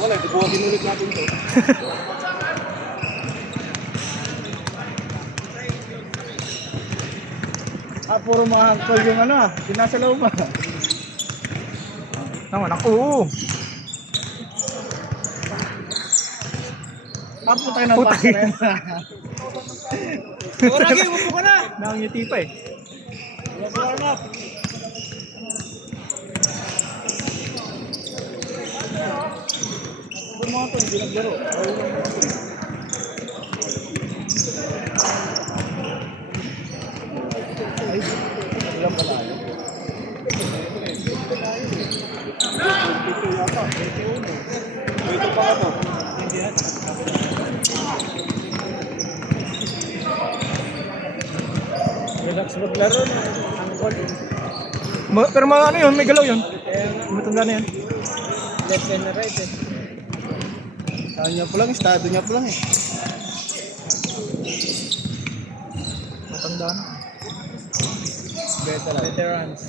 Wala, di ko kinulit natin to. Puro mga hangkol yung ano pinasa loob ba? Naman ako. Oo. Apo tayo ng basta na yan. Lagi, upo ka na. Nakangiti pa eh. Warm up. Mga to, hindi naglaro. Ilang palayo? Ito yata, 21. Ito pa ka to. Relax maglaro na. Pero ano yun, may galaw yun. Matanda na yan. Left and right eh. Saan niya po lang, estado niya po lang eh. Matanda na. Veterans.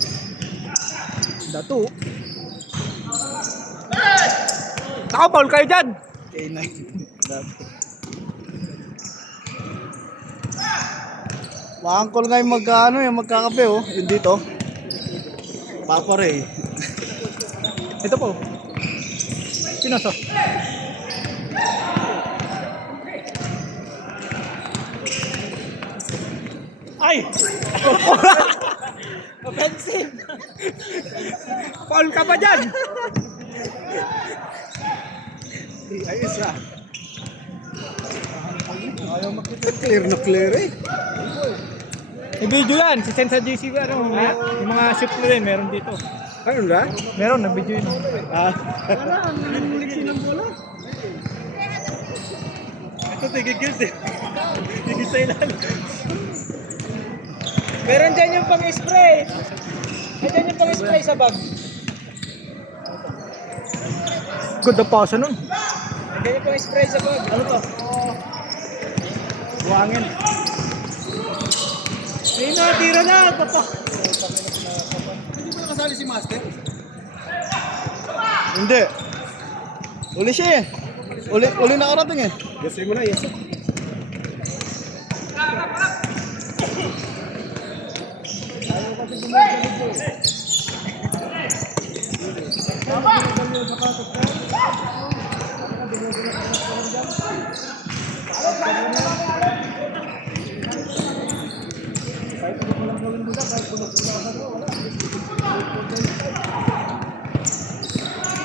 Dato. Ako, Paul, kayo dyan. K9. Maangkol nga yung magkano yung magkakape oh. Yung dito. Papa Ray. Ito po. Sino to? Ay! Offensive! Paul ka pa dyan. Ayos ah. Ayaw makita. Clear na clear eh. May video yan. Si-send sa JC. Ano, yung mga shoot na rin. Meron dito. Ayun nga? Meron. Nag-video yun. Ah. Wala, ang nangulit ng bola. Ito tigigil eh. Tigil sa ilan. Meron dyan yung pang-spray. Meron yung pang-spray sa bag. Good na pasa nun. Meron yung pang-spray sa bag. Ano to? Buhangin. Ayun na, tira na. Papa. Hindi mo nakasali si Master? Hindi. Uli siya eh. Uli nakarating eh. Yes, mo na, yes.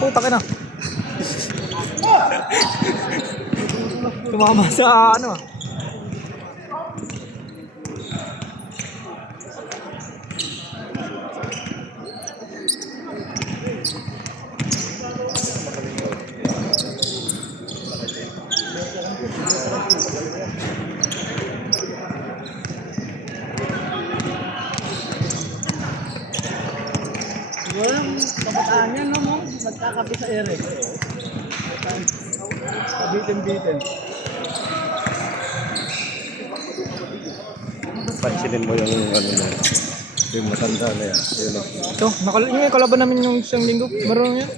Puta ka na. Tumama sa ano ah. Siguro yung kabataan yan, no, mo? Nagkakapi sa ere. Bitin-bitin. Pansinin mo yung ano na yung matanda na yan. Yun o. Ito, yung kalaban namin yung isang linggo. Marunong yan.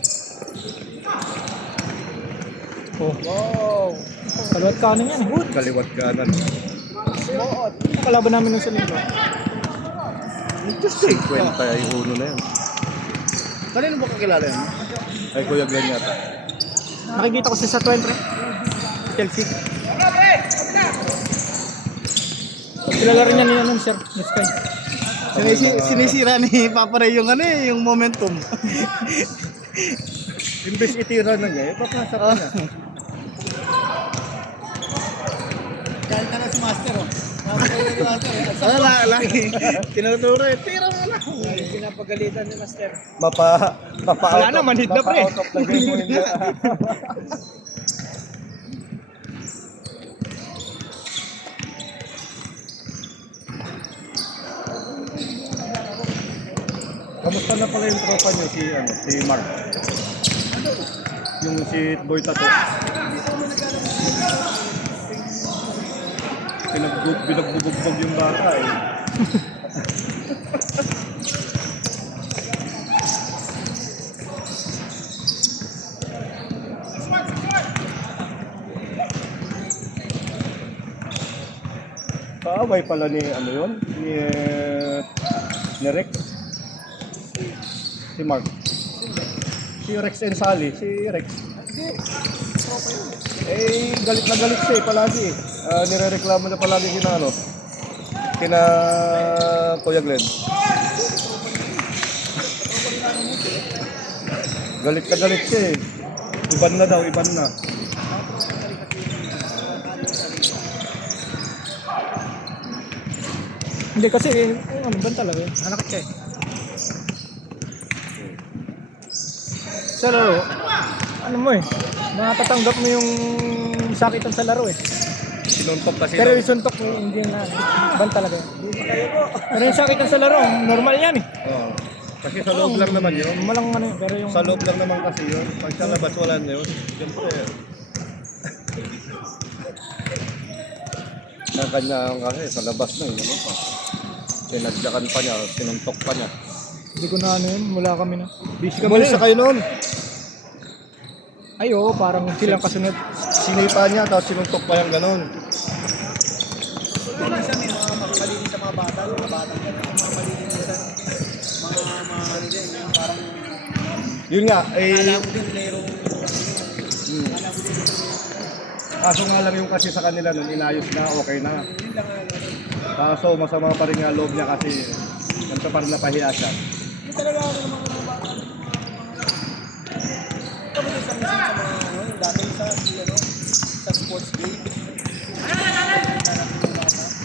Oh, Wow! kalawat kanin yan. Good. Kaliwat kanan. Smooth! Yung kalaban namin yung isang linggo. Interesting! Kwenta yung uno na yan. Kanino ba kakilala yan? Ay, Kuya Glenn yata. Nakikita ko siya sa 20. Chelsea. Kilala rin niya ni ano, Sir. Yes, Sky. Sinisira ni Papa Ray yung ano eh, yung momentum. Imbes itira na niya, ipapasa ka na. Dahil ka na si Master oh. Ano lagi? Tinuturo eh. Tira mo lang. Pinapagalitan ni Master. Wala na, manhid na, pre. Out of the game mo yun. Kamusta na pala yung tropa niyo si Mark? Yung si Boy Tato. Pinagbubugbog yung bata eh. Kaaway pala ni ano yun? Ni Rex. Si Mark. Si Rex and Sally. Si Rex. Eh, galit na galit siya eh, palagi eh. Nirereklamo na palagi kina Kuya Glenn. Galit na galit siya eh. Iban na daw, iban na. Hindi kasi, ano ba talaga yun? Anak siya eh. Sa laro, ano mo eh, nakatatanggap mo yung sakitan sa laro eh. Sinuntok kasi Pero daw. yung suntok, hindi na, ban talaga yun. Pero yung sakitan sa laro, normal yan eh. Oo. Kasi sa loob lang naman yun. Malang ano yun, pero yung... Sa loob lang naman kasi yun. Pag sa labas wala na yun. Siyempre. Na kanya kasi sa labas na yun. Ano pa? Sinadyakan pa niya, sinuntok pa niya. Hindi ko na ano yun, wala kami na. Busy ka muna sa kayo noon. Ay oo, parang silang kasunod. Sinipa niya, tapos sinuntok pa yung ganon. Kung minsan may mga makakalitin sa mga bata, mga batang gano'n, mga makakalitin minsan, ano din, yung parang Yun nga, alam mo din, lero. kaso nga lang yung kasi sa kanila nun, inayos na, okay na. Kaso masama pa rin nga loob niya kasi ganito pa rin napahiya siya. Yung talaga ano ng mga bata, kami din sa minsan sa mga ano, yung dati sa sports day.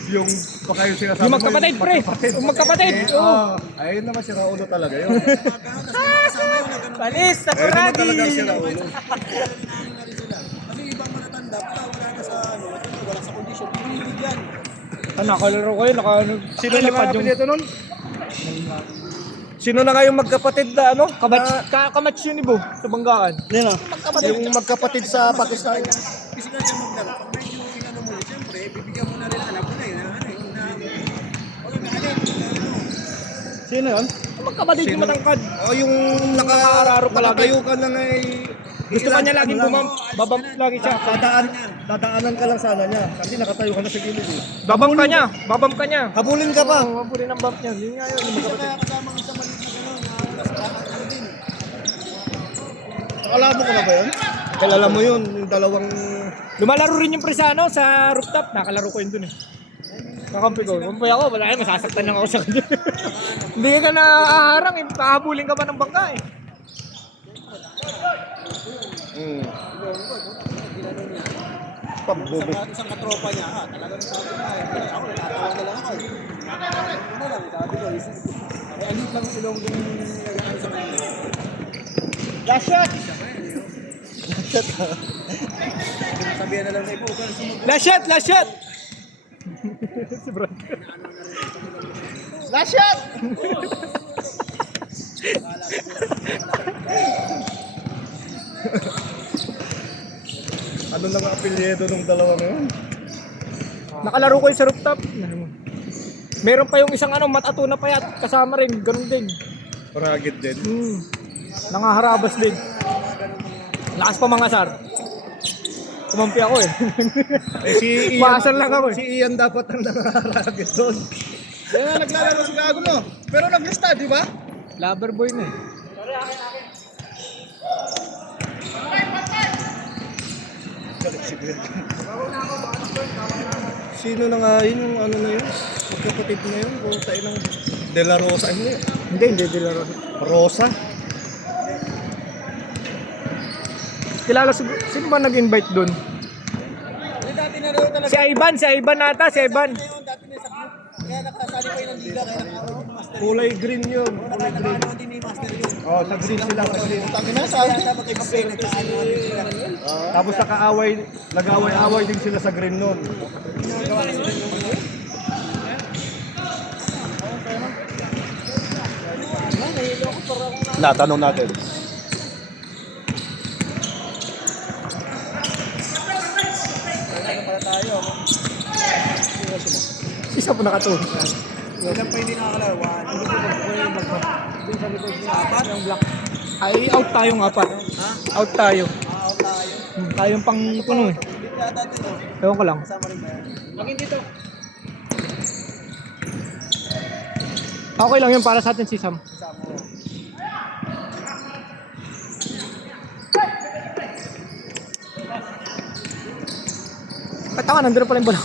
Yung baka yung sinasabi Yung magkapatid, pre! Yung magkapatid! Oo! Ayun naman si Raulo talaga yun. Palis! Sa Ayun naman Kuragi! talaga si Raulo. Kasi ibang matatanda, wala na sa ano, wala sa kondisyon, pinibigyan. Nakalaro ko yun, Sino na nga apelyido nun? Sino na nga yung magkapatid na ano? Kamats yun ibo, sa Banggaan. Nino? Yung magkapatid sa Pakistan. Kasi nga siya maglaro, pag medyo inano mo, siyempre, bibigyan mo na rin, alam mo na yun, ano yun, na, wala na alin, ano. Sino yun? Magkapatid yung matangkad. O yung Nakaararo palagi. nakatayo ka na nga eh. Gusto pa niya laging babam lagi siya. Dadaanan ka lang sana niya. Kasi nakatayo ka na sa gilid eh. Babam ka niya. Habulin ka pa. Oo, maburin ang bump niya. Yun nga yun, yung Isa magkapatid. kaya kasama ko sa maliit na gano'n, na oras pa, ano din. Nakalabo ko na ba yun? Kilala mo yun, yung dalawang... Lumalaro rin yung presano sa rooftop. Nakalaro ko yun dun eh. Kakampi ko. Kumpay ako, wala yan, masasaktan lang ako sa kanya. Hindi ka na aharang eh. Pahabulin ka pa ng bangka eh. Pambubo. Isang katropa niya, talagang sabi niya, ako, natawa na lang ako. Ano lang, sabi ko, alit lang yung ilong din nagano sa kanya. Last shot! Sabihan na lang na ipo, kung sumugod. Last shot! Last shot! Si Brad. Last shot! Ano lang ang apelyido ng dalawa na yun? Nakalaro ko yung sa rooftop. Meron pa yung isang matato na payat. Kasama rin, ganun din. Paragid din. Nangaharabas din. Lakas pa mga sar. Kumampi ako eh. Eh si Ian, Paasar lang ako eh. Si Ian dapat ang nangaragid doon. Kaya naglalaro si Gago no. Pero naglista, di ba? Lover boy na eh. Sino na nga yun yung ano na yun? Magkapatid na yun? Bukay ng De La Rosa. Hindi laro. Rosa? Kilala sino ba nag-invite doon? Dati na rin talaga. Si Ivan nata, si Ivan. Ngayon, dati na sa group. Kaya nakasali pa yun ng liga, kaya nakamaster. Kulay green yun. Kulay green. Nakakaano din ni Master yun. Oh, sa green sila. Sa green. Kaya sa magkaiba nagkaano din sila. Tapos nag-away din sila sa green nun. Natanong natin. Isa po nakatulog. Ilan pa hindi nakakalaro? Apat? Yung black. Ay, out tayong apat. Out tayo. Out tayo. Tayong pang puno eh. Hindi yata din, no? Ewan ko lang. Kasama rin ba yan? Lagin dito. Okay lang yun para sa atin si Sam. Isa mo. Patawa, nandun na pala yung bola.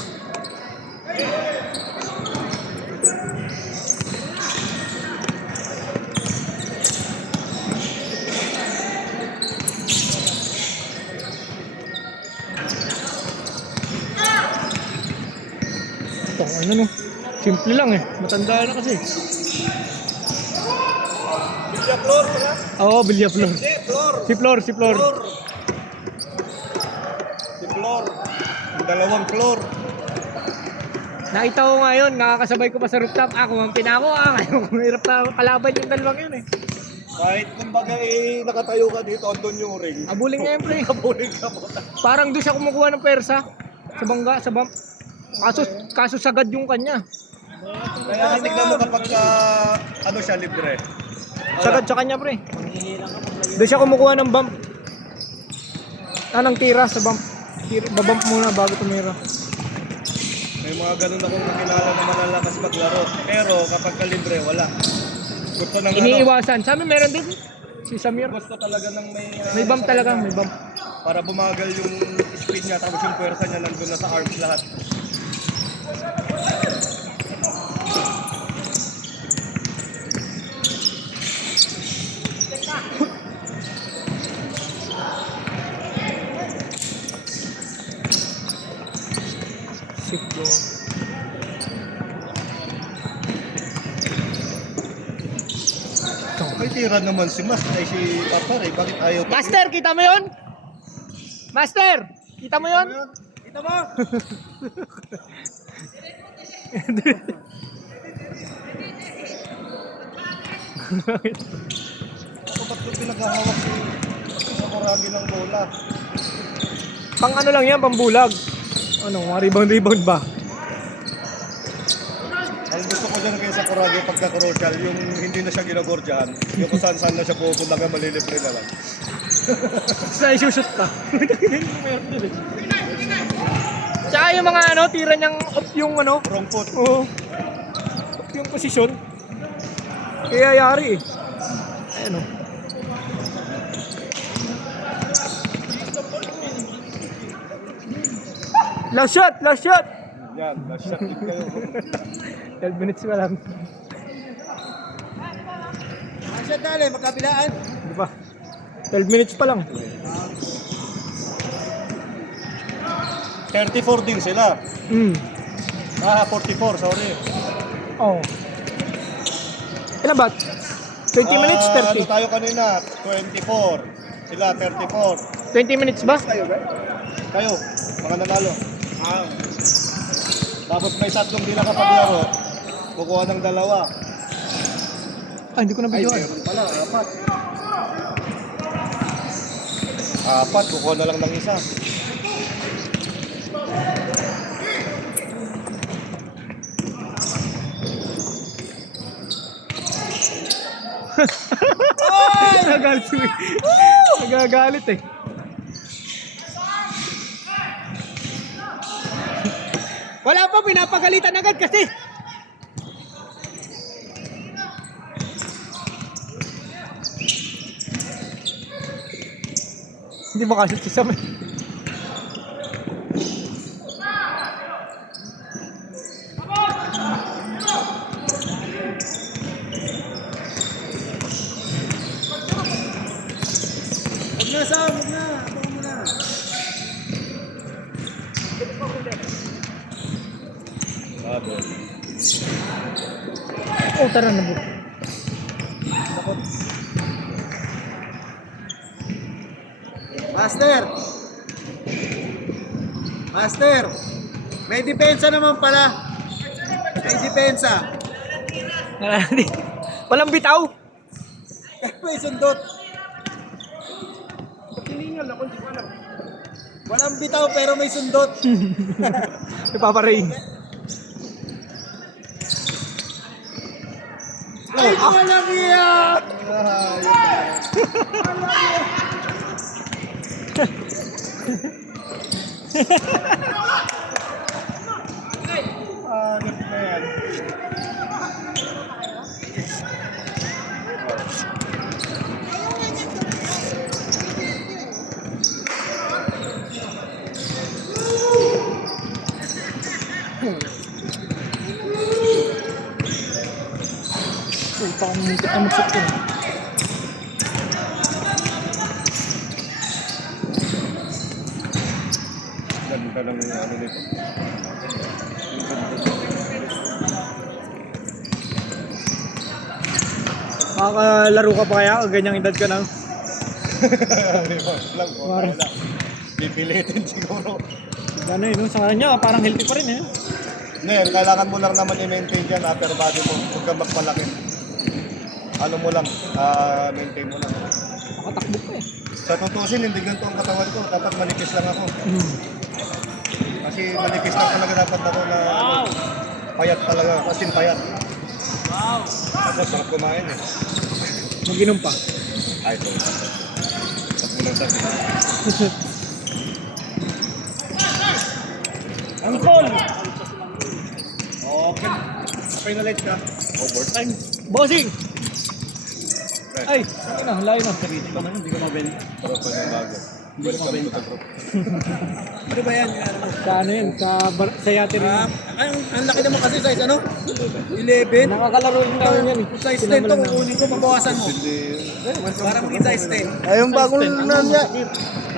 Ito, ano no? Simple lang eh. Matanda na kasi. Bilya floor, wala? Oo, Bilya Flor. Hindi, floor. Si Flor, si Flor. Floor. Si Flor. Yung dalawang Flor. Nakita ko ngayon, nakakasabay ko pa sa rooftop. Ako, ang pinako ngayon, hirap na kalaban yung dalawang yun eh. Kahit kumbaga nakatayo ka dito, andun yung ring. Abuling niya yung play. Kabuling ka mo. Parang doon siya kumukuha ng persa. Sa bangga, sa bump. Kaso sagad yung kanya. Kaya tignan mo kapag ano siya libre. Sagad sa kanya pre. Doon siya kumukuha ng bump. Ng tira sa bump. Babump muna bago tumira. May mga ganun akong kakilala na malalakas maglaro. Pero kapag ka libre, wala. Gusto ng Iniiwasan. Sa amin meron din. Si Samir. gusto talaga ng May bump talaga, may bump. para bumagal yung speed niya tapos yung puwersa niya nandun na sa arms lahat. Siklo. May tira naman si Mas ay si Papa bakit ayaw pa? Master, kita mo yun? Master, kita mo yun? Kita mo? Ako ba't yung pinaghahawak sa kuragi ng bola? Pang ano lang yan, pambulag. Ano, mga rebound ba? Ang gusto ko dyan kaya sa kuragi pagka-crucial, yung hindi na siya ginagordyahan, yung kung saan na siya pupunta malilibre na lang. Sa isushoot ka. Tsaka yung mga ano, tira niyang off yung ano. Wrong foot. Oo. Off yung posisyon. Kaya yari eh. Ayan o. Last shot! Last shot! Yan, last shot din kayo. 12 minutes pa lang. Asya dali, magkabilaan. Di ba? 12 minutes pa lang. 34 din sila. 44, sorry. Oo. Ilan ba? 20 minutes? Ano 30? tayo kanina? 24. Sila, 34. 20 minutes ba? Kayo, mga nanalo. Tapos may tatlong di nakapaglaro. Kukuha ng dalawa. Hindi ko na Ay, videoan. meron pala, 4. 4, kukuha na lang ng isa. Nagagalit si Nagagalit eh. Wala pa, pinapagalitan agad kasi. Hindi makashoot si Sam eh. Huwag na, Sam, huwag na. Abangan mo na. Oh, tara na bro. Master! Master! May depensa naman pala. May depensa. Walang bitaw. May sundot. Tiningal ako, hindi ko alam. Walang bitaw pero may sundot. Ipaparay. Ay, walang iya! Ano na yan? pa akong muntik na mag-shoot yun. Ganda lang yung ano nito. Makakalaro ka pa kaya? O ganyang edad ka na? Lang, Parang- lang. Pipilitin siguro. Gano'n yun, no? Sa kanya, parang healthy pa rin eh. Ngayon, kailangan mo lang naman i-maintain yan, upper body mo. Huwag kang magpalaki. Ano mo lang, maintain mo lang. Nakatakbo ka eh. Sa tutusin, hindi ganito ang katawan ko. Dapat manipis lang ako. Kasi manipis lang talaga dapat ako na ano, payat talaga. Kasi payat. Tapos sarap kumain eh. Mag-inom pa. Ay, ito. Tapos mo lang sabi. Angkol! Okay. Finalize ka. Overtime. Bossing! Ay, ano na, layo na. Hindi ko mabenta. Pero pa yung bago. Hindi ko mabenta. Ano ba yan? Yung ano mo? Sa ano yun, sa yate rin. Ang laki naman kasi size ano? 11. Nakakalaro rin namin yan eh. Size 10 to, kukunin ko, mabawasan mo. Para maging size 10. Ay, yung bagong na niya.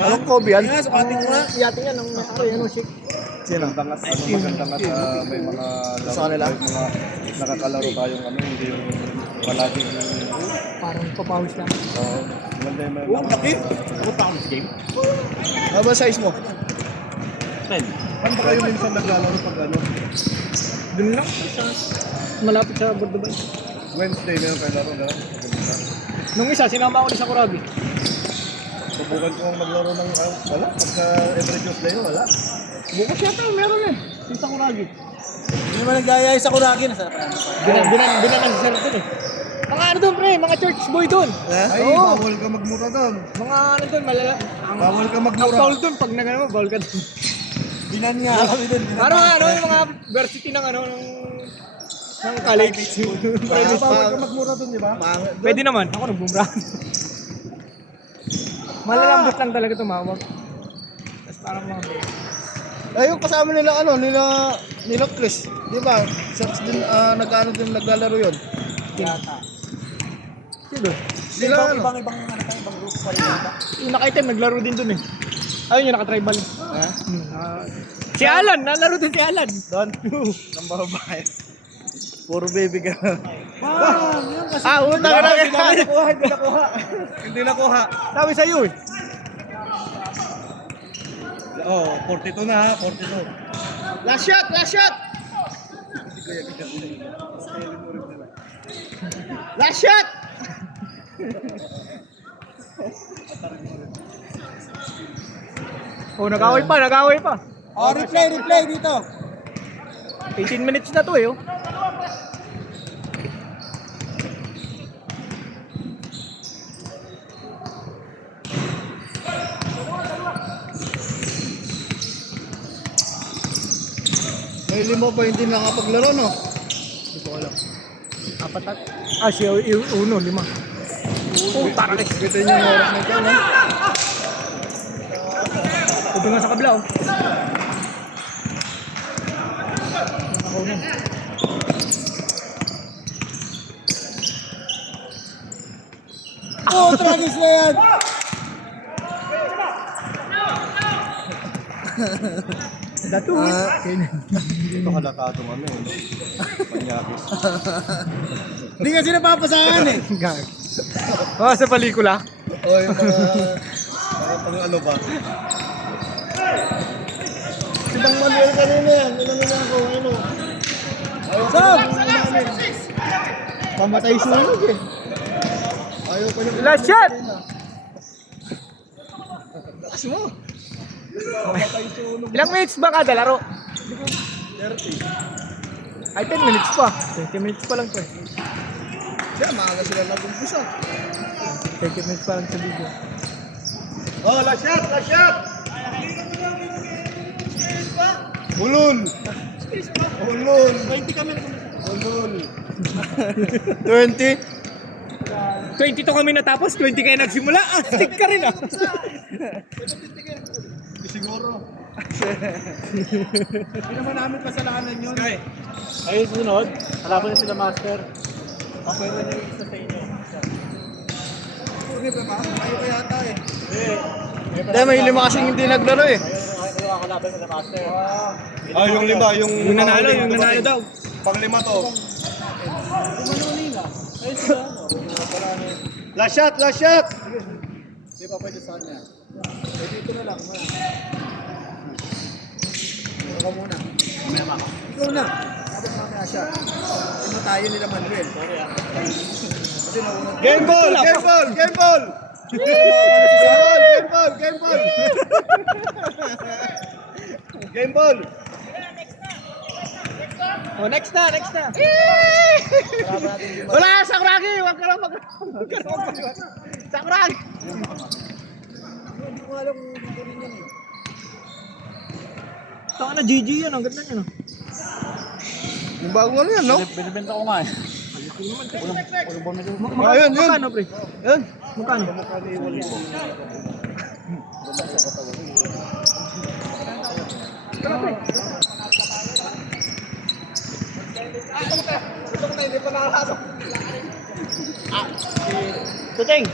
Anong Kobe yan? Kaya nga, sukatin ko nga. Yate yan, ang ano, shake. Sino? Magandang at may mga Sa kanila? may mga nakakalaro tayong ano, hindi yung palaging Parang papawis lang. maganda yung may Oh, ang laki. Ano ba size mo? Saan ba kayo minsan naglalaro pag ano? Doon lang. Malapit sa Bordobay. Wednesday meron kayo laro na? Nung isa, sinama ako ni Sakuragi. Subukan ko maglaro ng wala. Pagka every Tuesday wala. Bukas yata, meron eh. Si Sakuragi. Hindi naman nagdayay sa Kuragi. Nasarap na. Binan na si Sir doon eh. Mga ano doon pre, mga church boy doon. Ay, Oo. bawal ka magmura doon. Mga ano doon, malala. Bawal ka Ang magmura. foul doon, pag nagano mo, bawal ka doon. Binan nga kami dun. Parang ano, yung mga varsity ng ano, ng college. Bawal ka magmura doon, di ba? Pwede naman, ako nagbumra. Malalambot lang talaga tumawag. Tapos parang mga... Ay, yung kasama nila nila Chris. Di ba? Search din, nag-ano din, naglalaro yun. Yata. Sino? Sila ano? Ibang group pa rin yata. Yung naka-item, naglaro din dun eh. Ayun yung naka-tribal. Ha? Si Alan, nalaro din si Alan. Doon? Nang babae. Puro baby ka. Yan kasi. Utang na Hindi nakuha. Hindi nakuha. Sabi sa'yo eh. Oh, 42 na ha, 42. Last shot! Last shot! Last shot! Oh, nag-away pa. Oh, replay dito. 18 minutes na to eh oh. May limo pa hindi nakapaglaro, no? Hindi ko alam. Apat at... si Uno, 5. Oh, tara guys. Kita niyo yung oras na ito, no? Ito nga sa kabla oh. Nakaw na. Oh, tragis na yan. Datuin. Ito halatadong ano eh. Panyakis. Hindi kasi napapasahan eh. Gag. Oh, sa pelikula. O yung mga pang ano ba? Si Bang Manuel kanina yan. Ilan na ako, ano? Sam! Pamatay sunog eh. Ayaw pa niya. Last shot! Lakas mo. Ilang minutes ba kada laro? 30. Ay, 10 minutes pa. 20 minutes pa lang to eh. Siya, maaga sila nag-umpisa. 20 minutes pa lang sa video. Oh, last shot! Last shot! Bulol! Bulol! 20 kami. Bulol! 20? 22 kami natapos, 20 kayo nagsimula. Ah, stick ka rin ah. Siguro. Hindi naman namin kasalanan yun. Ayun, sunod. Halapan na sila master. Pero na yung isa sa inyo. Purni pa ba? Ayaw pa yata eh. Hindi, may 5 kasing hindi naglaro eh. Ayaw kakalaban mo na master. Ah, yung 5, yung Yung nanalo daw. Pang-5 to. Manuli na. Ayun sila ano. Last shot, last shot! Di pa pwede sa kanya. Eh dito na lang. Ikaw muna. Mamaya ba? Ikaw na. Tapos mamaya siya. Ito tayo nila Manuel. Sorry ah. Kasi nauna. Game ball! Game ball! Game ball! Game ball! Game ball! Game ball! Game ball! Oh, next na. Wala, Sakuragi! Huwag ka lang Sakuragi! Hindi ko alam kung dito rin yan eh. Taka na, GG yan. Ang ganda niya, no? Yung bagong ano yan, no? Binibenta ko nga eh. Ayun, yun. Magkano, pre? Yun. Magkano? Tuting!